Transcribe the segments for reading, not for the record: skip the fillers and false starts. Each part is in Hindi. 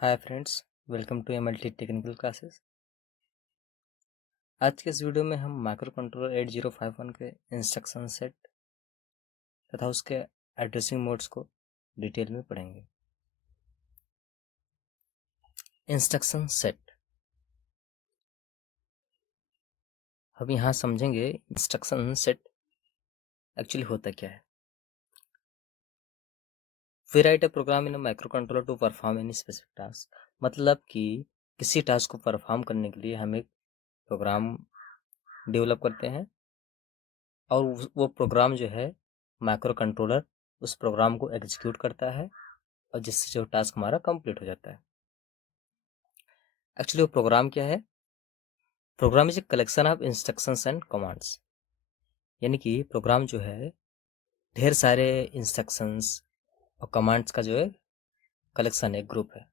Hi friends, welcome to MLT technical classes. आज के इस वीडियो में हम माइक्रो कंट्रोलर 8051 के इंस्ट्रक्शन सेट तथा उसके एड्रेसिंग मोड्स को डिटेल में पढ़ेंगे। इंस्ट्रक्शन सेट, हम यहाँ समझेंगे इंस्ट्रक्शन सेट एक्चुअली होता क्या है। We write a program in a microcontroller to perform any specific task, मतलब कि किसी टास्क को परफॉर्म करने के लिए हम एक प्रोग्राम डेवलप करते हैं और वो प्रोग्राम जो है माइक्रो कंट्रोलर उस प्रोग्राम को एग्जीक्यूट करता है और जिससे जो टास्क हमारा कंप्लीट हो जाता है। एक्चुअली वो प्रोग्राम क्या है? Program is a collection of instructions and commands, यानी कि प्रोग्राम जो है ढेर सारे इंस्ट्रक्शंस और कमांड्स का जो है कलेक्शन है, ग्रुप है।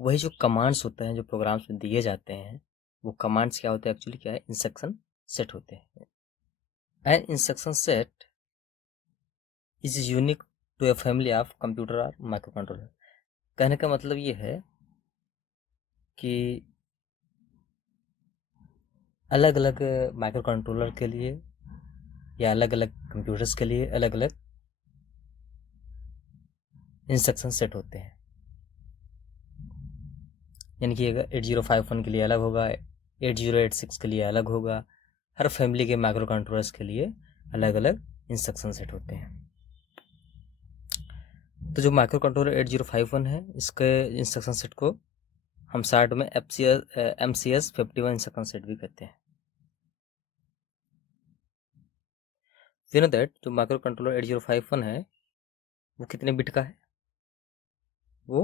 वही जो कमांड्स होते हैं जो प्रोग्राम्स में दिए जाते हैं, वो कमांड्स क्या होते हैं? एक्चुअली क्या है? इंस्ट्रक्शन सेट होते हैं। An instruction set is unique to a family of computer और माइक्रो कंट्रोलर। कहने का मतलब ये है कि अलग अलग माइक्रो कंट्रोलर के लिए या अलग अलग कंप्यूटर्स के लिए अलग अलग इंस्ट्रक्शन सेट होते हैं। यानी कि 8051 के लिए अलग होगा, 8086 के लिए अलग होगा। हर फैमिली के माइक्रो कंट्रोलर्स के लिए अलग अलग इंस्ट्रक्शन सेट होते हैं। तो जो माइक्रो कंट्रोलर 8051 है, इसके इंस्ट्रक्शन सेट को हम शार्ट में MCS 51 इंस्ट्रक्शन सेट भी कहते हैं। यू नो दैट जो माइक्रो कंट्रोलर 8051 है वो कितने बिट का है? वो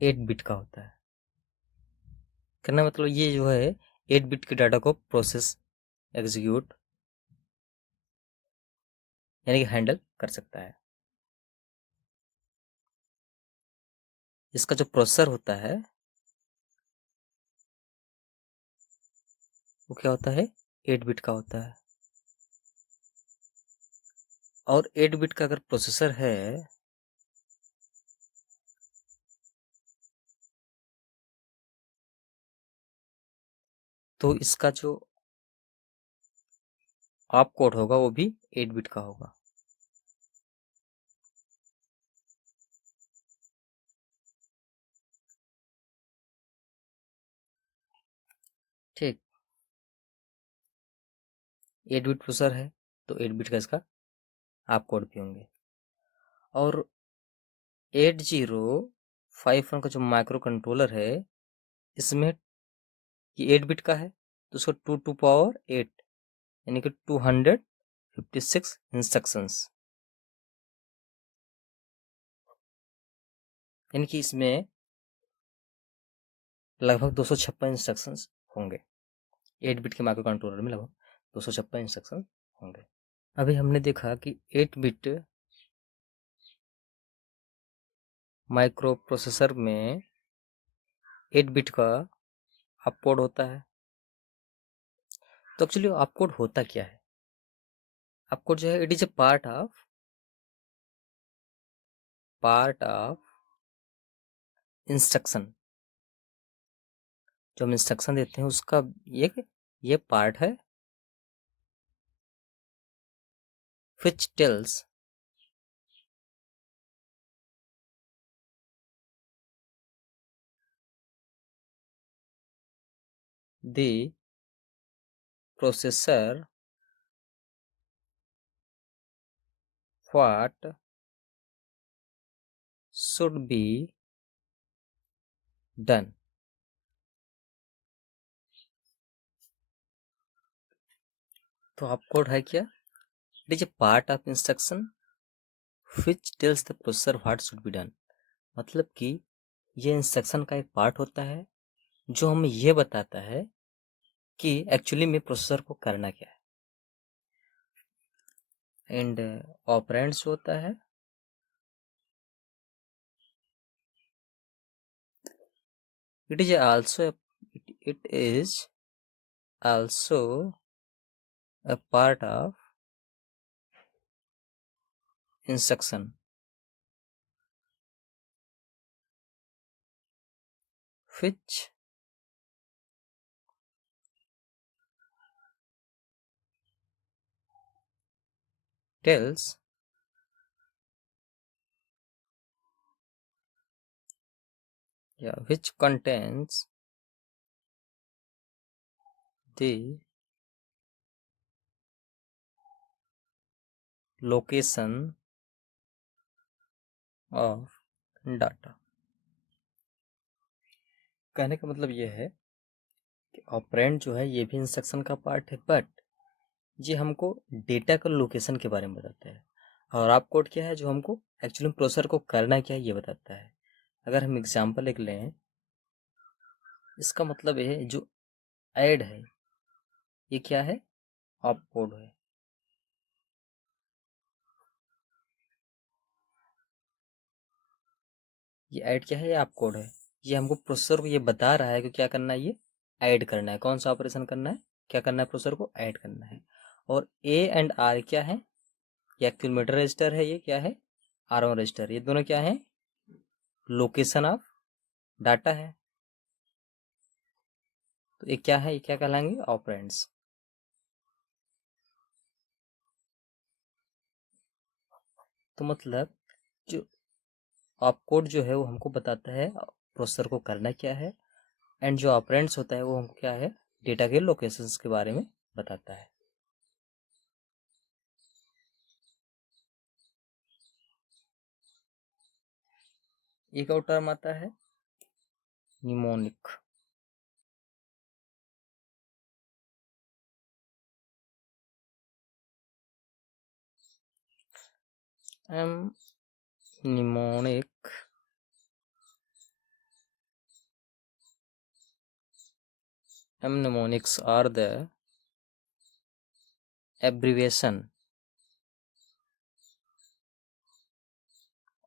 8 बिट का होता है। कहना मतलब ये जो है 8 बिट के डाटा को प्रोसेस, एग्जीक्यूट यानी कि हैंडल कर सकता है। इसका जो प्रोसेसर होता है वो क्या होता है? 8 बिट का होता है। और 8 बिट का अगर प्रोसेसर है तो इसका जो ऑप कोड होगा वो भी 8 बिट का होगा। ठीक, 8 बिट प्रोसेसर है तो 8 बिट का इसका ऑप कोड भी होंगे। और 8051 का जो माइक्रो कंट्रोलर है इसमें ये 8 बिट का है तो उसको 2 टू पावर 8 यानी कि 256 इंस्ट्रक्शंस, यानी कि इसमें लगभग 256 इंस्ट्रक्शंस होंगे। 8 बिट के माइक्रो कंट्रोलर में लगभग 256 इंस्ट्रक्शन होंगे। अभी हमने देखा कि 8 बिट माइक्रो प्रोसेसर में 8 बिट का अपकोड होता है। तो एक्चुअली अपकोड होता क्या है? अपकोड जो है it is a part of instruction. जो हम इंस्ट्रक्शन देते हैं उसका ये पार्ट है which tells the processor what should be done। तो अपकोड है क्या? It is a part of instruction which tells the processor what should be done। मतलब कि ये इंस्ट्रक्शन का एक पार्ट होता है जो हमें ये बताता है कि एक्चुअली में प्रोसेसर को करना क्या है। एंड ऑपरेंड्स होता है it is also it is also a part of instruction which tells which contains the location of data। कहने का मतलब ये है कि ऑपरेंड जो है ये भी इंस्ट्रक्शन का पार्ट है, बट ये हमको डेटा का लोकेशन के बारे में बताता है, और आप कोड क्या है जो हमको एक्चुअली प्रोसेसर को करना क्या है ये बताता है। अगर हम एग्जांपल एक लें, इसका मतलब है जो ऐड है ये क्या है, ऑप कोड है। ये ऐड क्या है, ये आप कोड है। ये हमको प्रोसेसर को ये बता रहा है कि क्या करना है, ये ऐड करना है, कौन सा ऑपरेशन करना है, क्या करना है, प्रोसेसर को ऐड करना है। और ए एंड आर क्या है, ये एक्यूमुलेटर रजिस्टर है, ये क्या है, R1 रजिस्टर। ये दोनों क्या है, लोकेशन ऑफ डाटा है। तो ये क्या है, ये क्या कहलाएंगे, ऑपरेंड्स। तो मतलब जो ऑप कोड जो है वो हमको बताता है प्रोसेसर को करना क्या है, एंड जो ऑपरेंड्स होता है वो हमको क्या है, डेटा के लोकेशंस के बारे में बताता है। एक और टर्म आता है mnemonic. mnemonic mnemonics are the abbreviation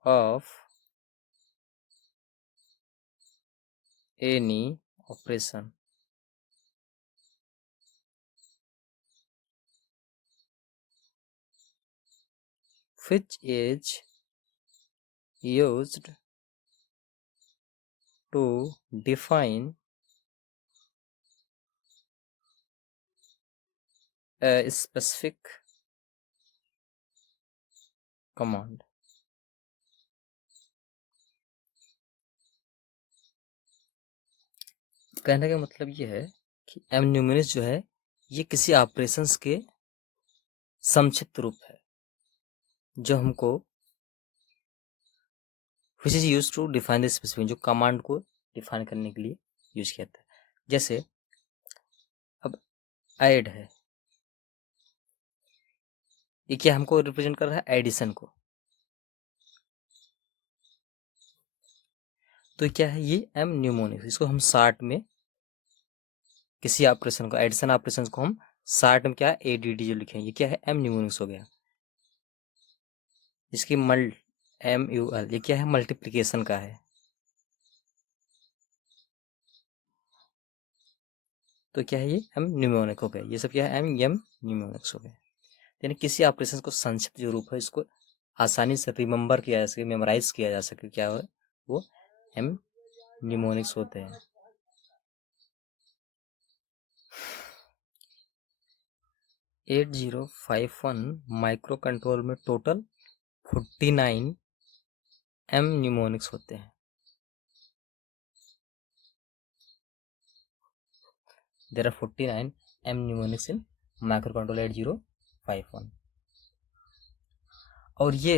of any operation which is used to define a specific command। कहने का मतलब ये है कि mnemonics जो है ये किसी ऑपरेशंस के संक्षिप्त रूप है जो हमको which is use to define the specific, जो कमांड को डिफाइन करने के लिए यूज किया जाता है। जैसे अब ऐड है, ये क्या हमको रिप्रेजेंट कर रहा है, एडिशन को। तो क्या है, ये एम न्यूमोनिक्स, इसको हम शार्ट में किसी ऑपरेशन को, एडिशन ऑपरेशन को हम शार्ट में क्या एडीडी जो लिखे, ये क्या है, एम न्यूमोनिक्स हो गया। इसकी MUL, ये क्या है, मल्टीप्लिकेशन का है। तो क्या है, ये एम न्यूमोनिक हो गया, ये सब क्या है, एम न्यूमोनिक्स हो गया। यानी किसी ऑपरेशन को संक्षिप्त जो रूप है, इसको आसानी से रिमेंबर किया जा सके, मेमोराइज किया जा सके, क्या है वो एम न्यूमोनिक्स होते हैं। 8051 माइक्रो कंट्रोल में टोटल 49 एम न्यूमोनिक्स होते हैं। There are 49 M mnemonics in micro control 8051। और ये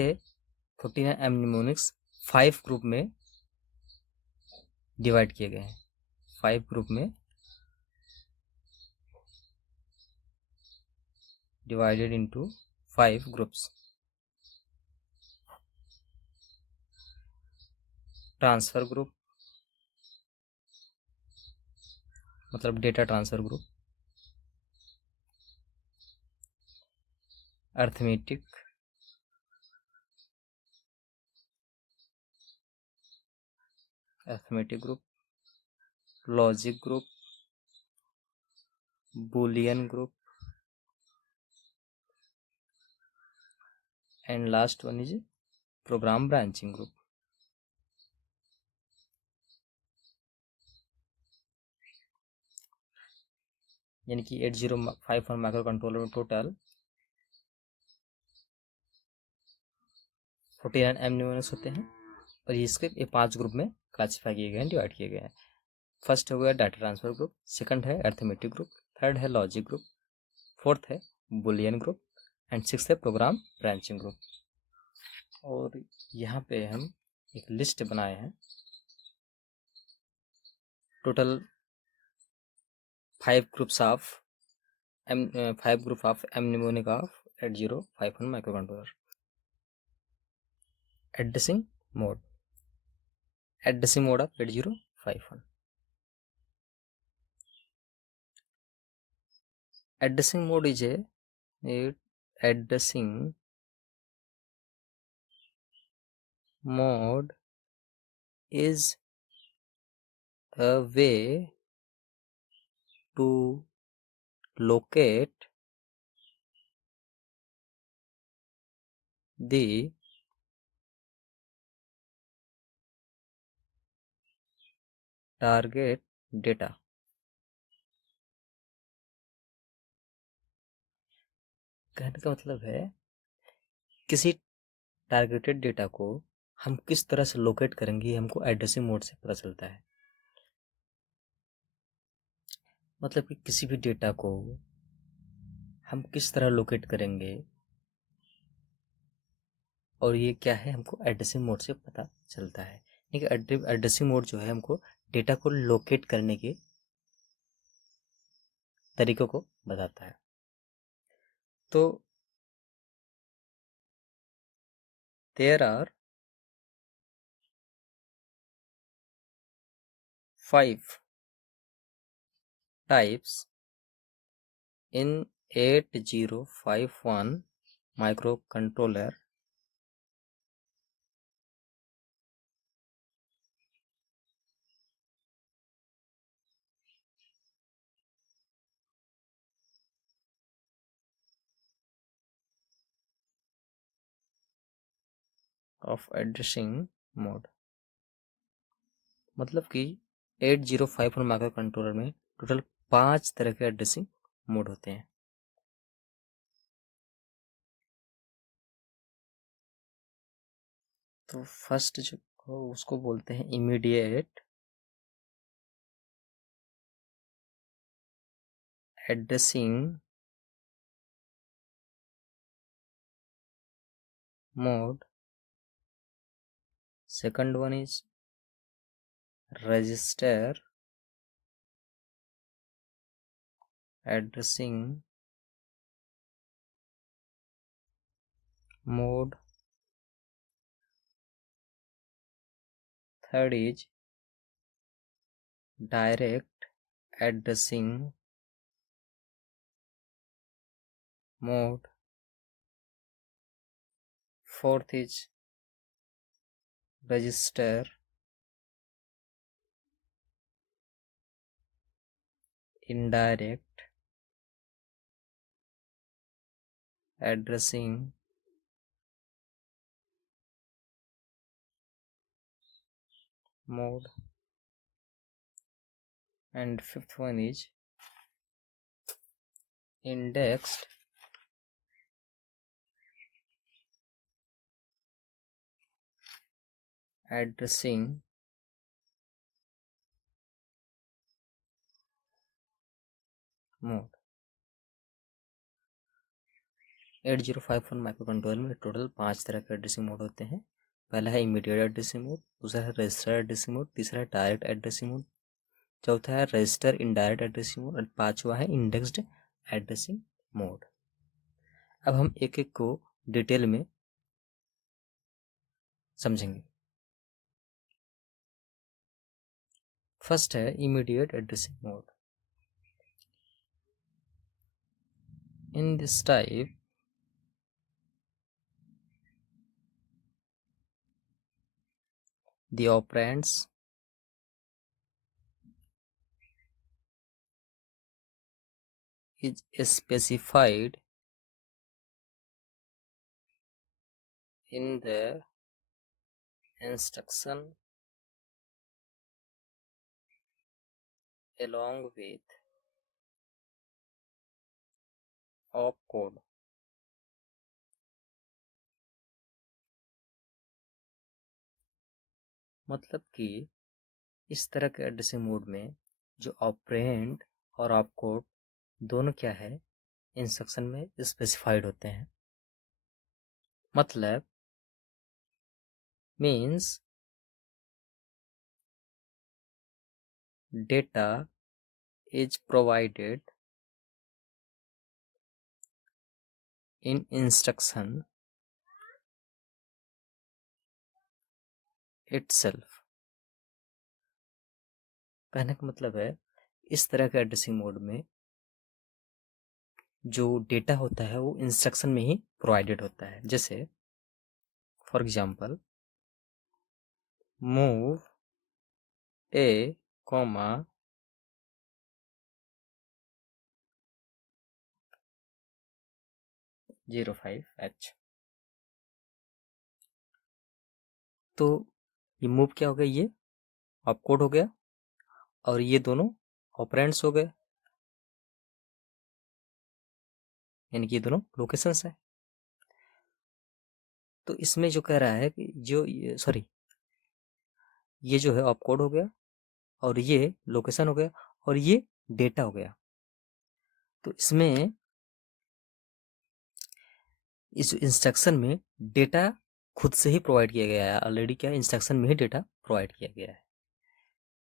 49 एम न्यूमोनिक्स 5 ग्रुप में डिवाइड किए गए हैं। 5 ग्रुप में divided into 5 groups. Transfer group मतलब data transfer group, arithmetic group, logic group, Boolean group, and last one is program branching group. यानी कि 8051 माइक्रो कंट्रोलर में टोटल 49 एमनिमोनिक्स होते हैं और ये 5 ग्रुप में क्लासीफाई किए गए हैं, डिवाइड किए गए हैं। फर्स्ट हो गया डाटा ट्रांसफर ग्रुप, सेकंड है अर्थमेटिक ग्रुप, थर्ड है लॉजिक ग्रुप, फोर्थ है बुलियन ग्रुप एंड सिक्स्थ है प्रोग्राम ब्रांचिंग ग्रुप। और यहाँ पे हम एक लिस्ट बनाए हैं, total 5 groups of mnemonic of 8051 microcontroller. Addressing mode of 8051. Addressing mode is addressing mode is a way to locate the target data. कहने का मतलब है किसी टारगेटेड डेटा को हम किस तरह से लोकेट करेंगे, हमको एड्रेसिंग मोड से पता चलता है। मतलब कि किसी भी डेटा को हम किस तरह लोकेट करेंगे, और ये क्या है, हमको एड्रेसिंग मोड से पता चलता है। ठीक है, एड्रेसिंग मोड जो है हमको डेटा को लोकेट करने के तरीकों को बताता है। तो there are 5 types in 8051 microcontroller of addressing mode। मतलब कि 8051 माइक्रो कंट्रोलर में टोटल 5 तरह के एड्रेसिंग मोड होते हैं। तो फर्स्ट जो उसको बोलते हैं immediate addressing mode, second one is register addressing mode, third is direct addressing mode, fourth is register indirect addressing mode, and fifth one is indexed addressing mode। 8051 micro controller में टोटल 5 तरह के एड्रेसिंग मोड होते हैं। पहला है इमीडिएट एड्रेसिंग मोड, दूसरा है रजिस्टर एड्रेसिंग मोड, तीसरा है डायरेक्ट एड्रेसिंग मोड, चौथा है रजिस्टर इनडायरेक्ट एड्रेसिंग मोड और पांचवा है इंडेक्स्ड एड्रेसिंग मोड। अब हम एक एक को डिटेल में समझेंगे। फर्स्ट है immediate addressing mode. In this type the operands is specified in the instruction along with op code. मतलब कि इस तरह के एड्रेसिंग मोड में जो ऑपरेंड और ऑप कोड दोनों क्या है, इंस्ट्रक्शन में स्पेसिफाइड होते हैं। मतलब means data is provided in instruction itself। कहने का मतलब है इस तरह के एड्रेसिंग मोड में जो डेटा होता है वो इंस्ट्रक्शन में ही प्रोवाइडेड होता है। जैसे for example move A comma 05H। तो ये मूव क्या हो गया, ये ऑपकोड हो गया और ये दोनों ऑपरेंड्स हो गए, यानी कि ये दोनों लोकेशंस है। तो इसमें जो कह रहा है कि जो ये जो है ऑपकोड हो गया और ये लोकेशन हो गया और ये डेटा हो गया। तो इसमें इस इंस्ट्रक्शन में डेटा खुद से ही प्रोवाइड किया गया है, ऑलरेडी क्या इंस्ट्रक्शन में ही डेटा प्रोवाइड किया गया है।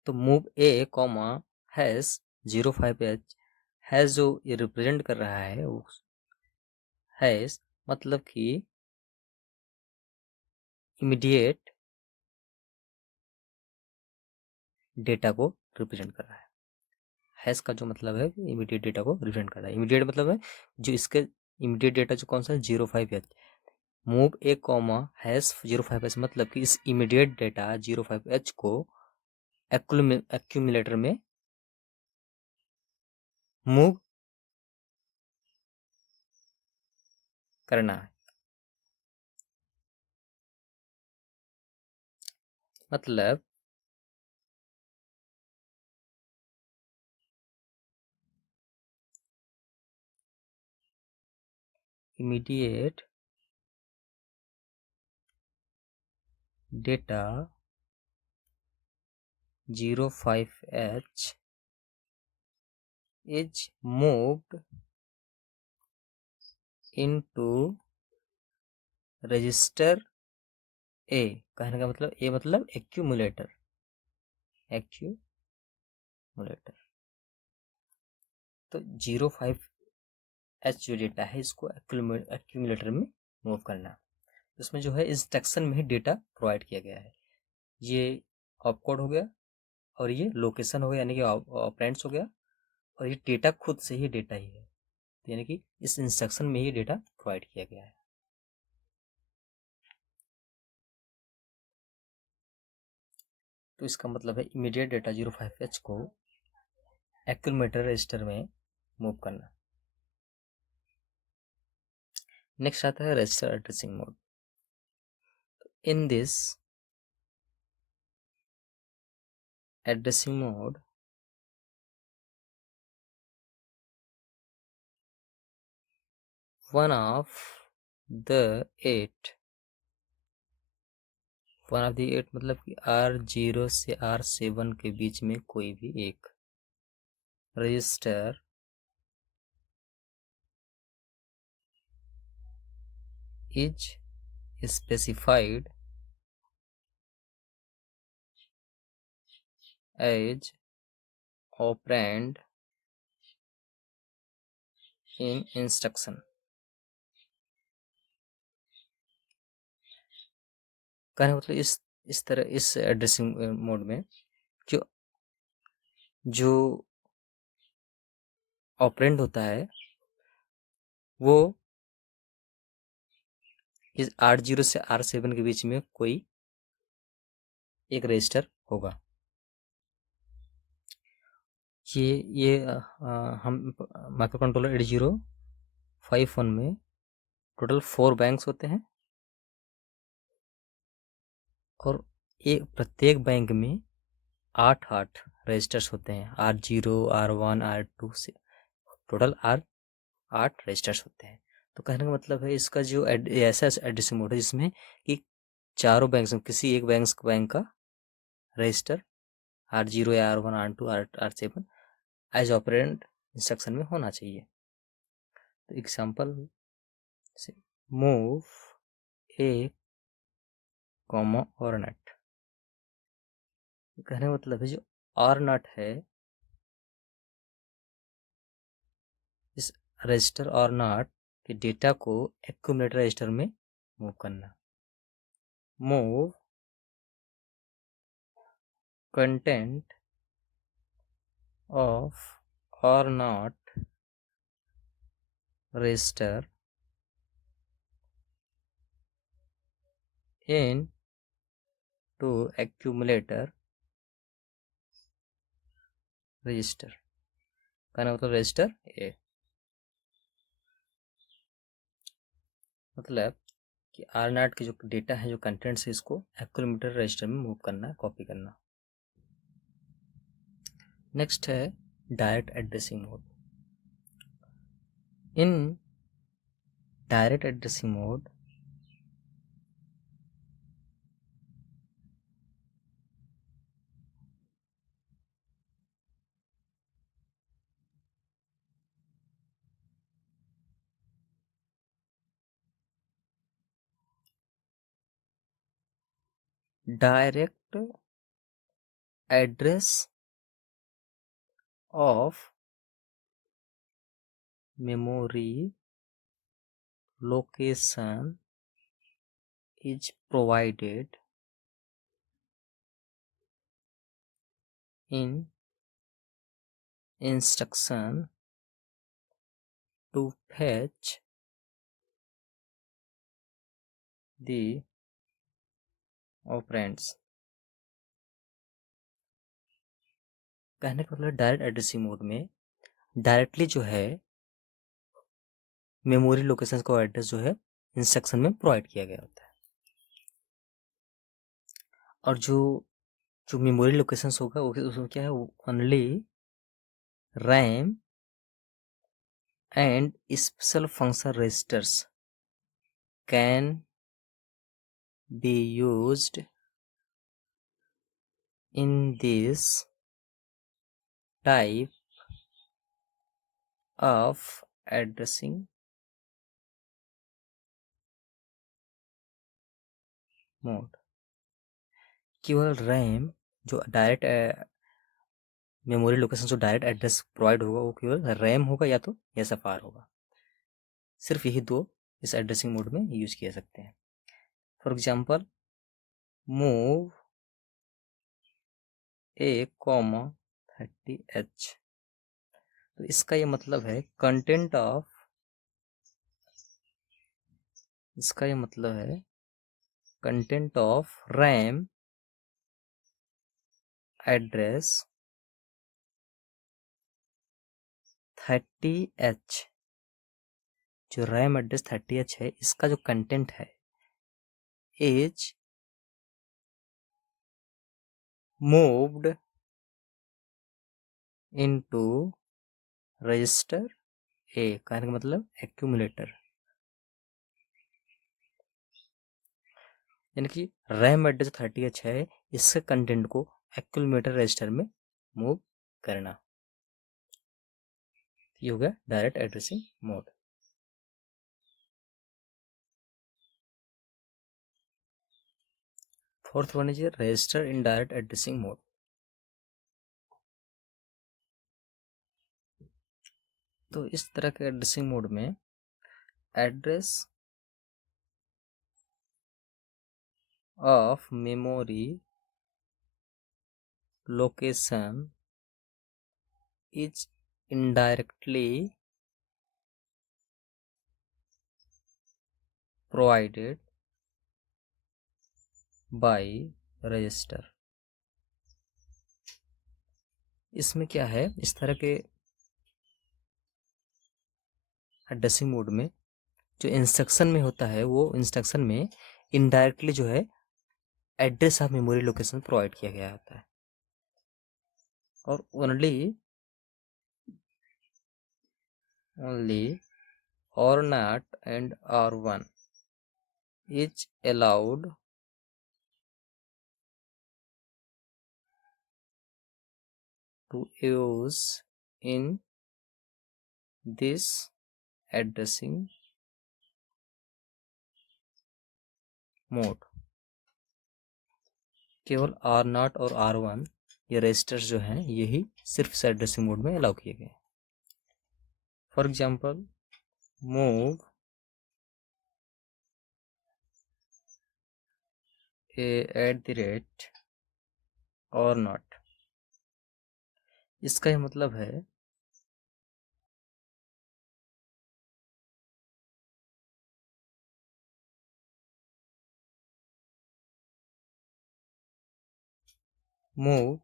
तो move A comma has 05H, has जो ये रिप्रेजेंट कर रहा है वो हैज मतलब कि इमीडिएट डेटा को रिप्रेजेंट कर रहा है। हैज का जो मतलब है इमीडिएट डेटा को रिप्रेजेंट कर रहा है। इमीडिएट मतलब है जो इसके इमीडिएट डेटा जो कौन सा है 05H। Move A comma has 05H मतलब कि इस इमीडिएट डेटा 05H को एक्यूमुलेटर में मूव करना है। मतलब immediate data 05H is moved into register A। कहने का मतलब A मतलब एक्यूमुलेटर, तो 05H जो डेटा है इसको एक्यूमुलेटर में मूव करना। इसमें जो है इंस्ट्रक्शन में ही डेटा प्रोवाइड किया गया है। ये ऑपकोड हो गया और ये लोकेशन हो गया, यानी कि ऑपरेंड्स हो गया और ये डेटा खुद से ही डेटा ही है, यानी कि इस इंस्ट्रक्शन में ही डेटा प्रोवाइड किया गया है। तो इसका मतलब है इमीडिएट डेटा 05H को एक्यूमुलेटर रजिस्टर में मूव करना। नेक्स्ट आता है register addressing mode. In this addressing mode one of the eight मतलब कि R0 से R7 के बीच में कोई भी एक register is specified as operand in instruction. कहने मतलब इस तरह इस एड्रेसिंग मोड में जो ऑपरेंड होता है वो इस R0 से R7 के बीच में कोई एक रजिस्टर होगा। ये हम माइक्रो कंट्रोलर 8051 में टोटल 4 बैंक्स होते हैं और एक प्रत्येक बैंक में 8 रजिस्टर्स होते हैं। R0, R1, R2 से टोटल 8 रजिस्टर्स होते हैं। तो कहने का मतलब है इसका जो ऐसा एड्रेसिंग मोड है जिसमें कि चारों बैंक किसी एक बैंक का रजिस्टर R0 या R1 R2 R7 as operand instruction में होना चाहिए। तो एग्जाम्पल से मूव ए कॉमा और नट, कहने का मतलब है जो और नट है इस रजिस्टर और नट के डेटा को एक्यूमुलेटर रजिस्टर में मूव करना। Move content of R naught register into accumulator register, कहना मतलब रजिस्टर ए, मतलब कि आर नॉट के जो डेटा है जो कंटेंट्स है इसको एक्यूमुलेटर रजिस्टर में मूव करना, कॉपी करना। नेक्स्ट है direct addressing mode. In direct addressing mode direct address of memory location is provided in instruction to fetch the operands। कहने का मतलब डायरेक्ट एड्रेसिंग मोड में डायरेक्टली जो है मेमोरी लोकेशन का एड्रेस जो है इंस्ट्रक्शन में प्रोवाइड किया गया होता है, और जो जो मेमोरी लोकेशन होगा उसमें क्या है, only RAM and special function registers can be used in this type of addressing mode. केवल रैम जो डायरेक्ट मेमोरी लोकेशन जो डायरेक्ट एड्रेस प्रोवाइड होगा वो केवल रैम होगा या तो SFR होगा, सिर्फ यही दो इस एड्रेसिंग मोड में यूज किए सकते हैं। For example move A comma 30H, तो इसका ये मतलब है कंटेंट ऑफ, इसका ये मतलब है content of RAM address 30H, जो रैम एड्रेस 30H है इसका जो कंटेंट है is moved into register A, कहने का मतलब एक्यूमुलेटर, यानी कि रैम एड्रेस 30H है इसके कंटेंट को एक्यूमुलेटर रजिस्टर में मूव करना। ये हो गया direct addressing mode. Fourth one is register in direct addressing mode. तो इस तरह के एड्रेसिंग मोड में address of memory location is indirectly provided by register। इसमें क्या है, इस तरह के एड्रेसिंग मोड में जो इंस्ट्रक्शन में होता है वो इंस्ट्रक्शन में इनडायरेक्टली जो है address of memory location provide किया गया होता है, और only or not and R1 is allowed to use in this addressing mode. केवल R0 और R1 ये रजिस्टर्स जो हैं यही सिर्फ इस एड्रेसिंग मोड में अलाउ किए गए। फॉर एग्जांपल मूव @ और नॉट, इसका ये मतलब है move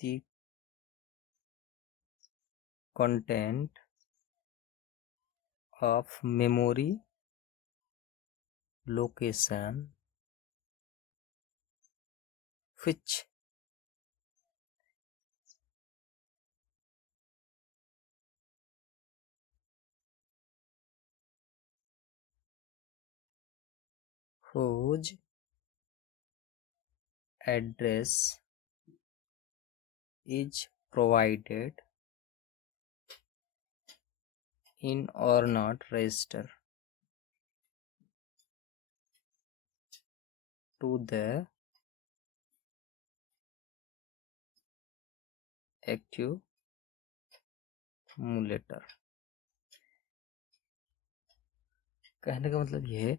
the content of memory location which whose address is provided in or not register to the accumulator। कहने का मतलब ये है,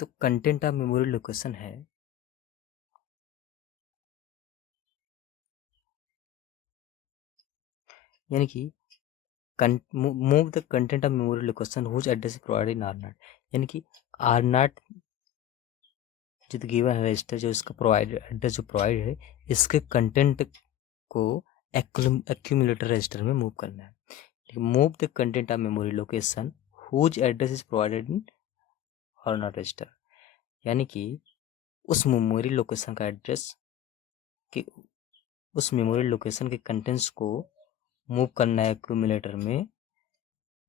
तो कंटेंट ऑफ मेमोरी लोकेशन है, यानी कि move the content of memory location whose address provided in R0, यानी कि R0 जो गिवन है रजिस्टर, जो इसका प्रोवाइड एड्रेस जो प्रोवाइड है, इसके कंटेंट को एक्यूमुलेटर रजिस्टर में मूव करना है। Move the content of memory location whose address is provided in R0 register, यानी कि उस मेमोरी लोकेशन का एड्रेस कि उस मेमोरी लोकेशन के कंटेंट्स को मूव करना है एक्यूमुलेटर में,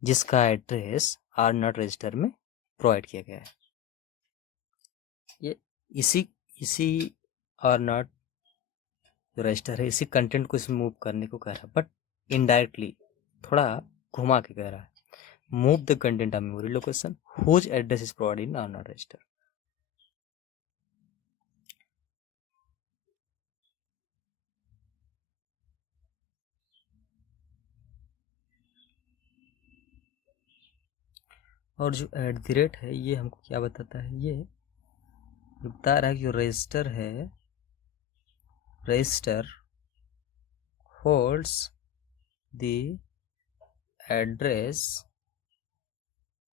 जिसका एड्रेस R0 रजिस्टर में प्रोवाइड किया गया है। ये इसी R0 जो रजिस्टर है, इसी कंटेंट को इसमें मूव करने को कह रहा है, बट इनडायरेक्टली थोड़ा घुमा के कह रहा है। Move the content of memory location whose address is provided in R0 register. और जो @ है ये हमको क्या बताता है, ये बता रहा है कि जो रजिस्टर है, register holds the address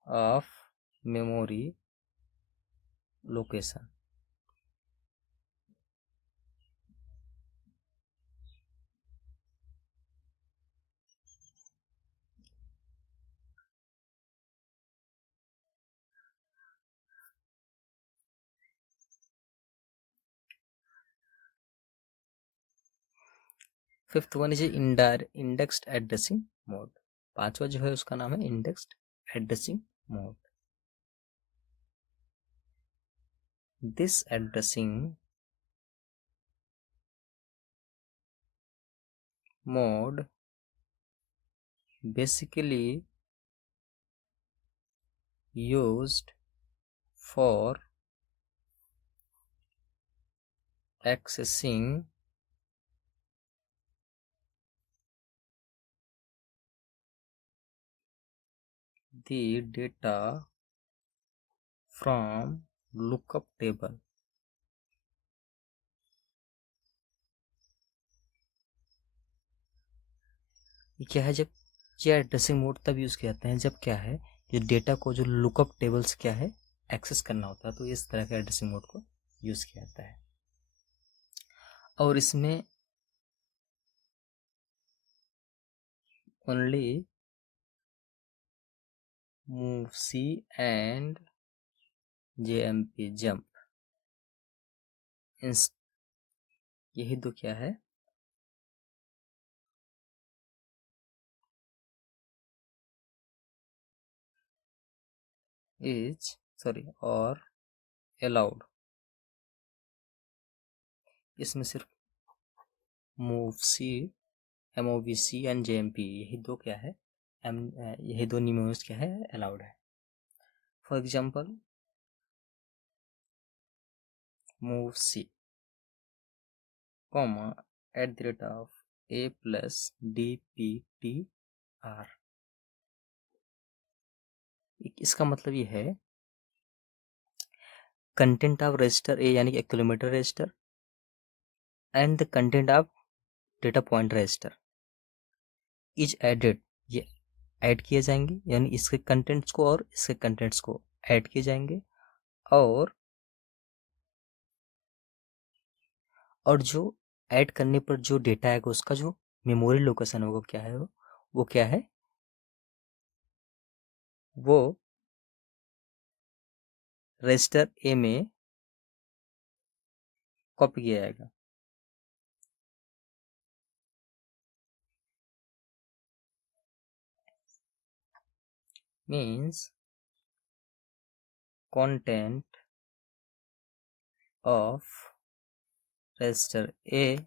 of memory location. Fifth one is indexed addressing mode. पांचवा जो है उसका नाम है indexed addressing mode. This addressing mode basically used for accessing the data from lookup table। ये क्या है, जब ये एड्रेसिंग मोड तब यूज किया जाता है जब क्या है, जो डेटा को जो लुकअप टेबल्स क्या है एक्सेस करना होता है, तो इस तरह के एड्रेसिंग मोड को यूज किया जाता है। और इसमें only move and JMP jump, यही दो क्या है और अलाउड, इसमें सिर्फ MOVC एंड JMP यही दो क्या है, यही दो निमोस क्या है, अलाउड है। For example MOVC comma @ a+dptr, इसका मतलब ये है कंटेंट ऑफ रजिस्टर ए यानी कि kilometre register and the content of data point register is added, ये ऐड किए जाएंगे, यानी इसके कंटेंट्स को और इसके कंटेंट्स को ऐड किए जाएंगे, और जो ऐड करने पर जो डेटा आएगा उसका जो मेमोरी लोकेशन होगा क्या है, वो क्या है, वो रजिस्टर ए में कॉपी किया जाएगा। Means content of register A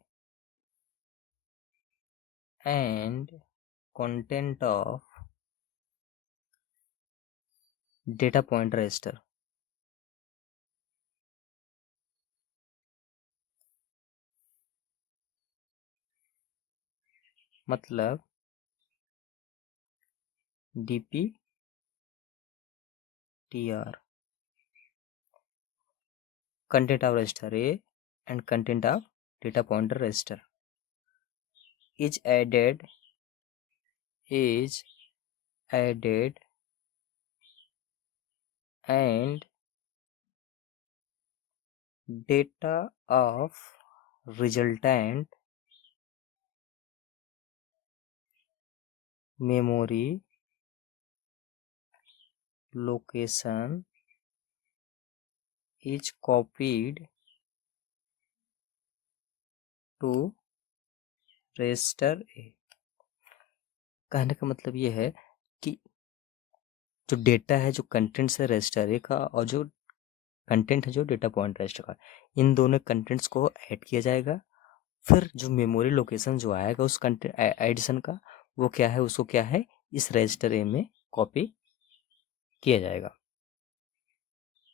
and content of data point register, मतलब DPTR content of register A and content of data pointer register is added and data of resultant memory location is copied to register A. कहने का मतलब ये है कि जो डेटा है, जो कंटेंट्स है रजिस्टर ए का, और जो कंटेंट है जो डेटा पॉइंट रजिस्टर का, इन दोनों कंटेंट्स को ऐड किया जाएगा। फिर जो मेमोरी लोकेशन जो आएगा उस कंटेंट एडिशन का, वो क्या है, उसको क्या है, इस रजिस्टर ए में कॉपी किया जाएगा।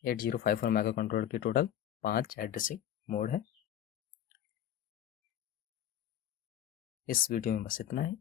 8051 माइक्रो कंट्रोलर के टोटल 5 एड्रेसिंग मोड है। इस वीडियो में बस इतना ही।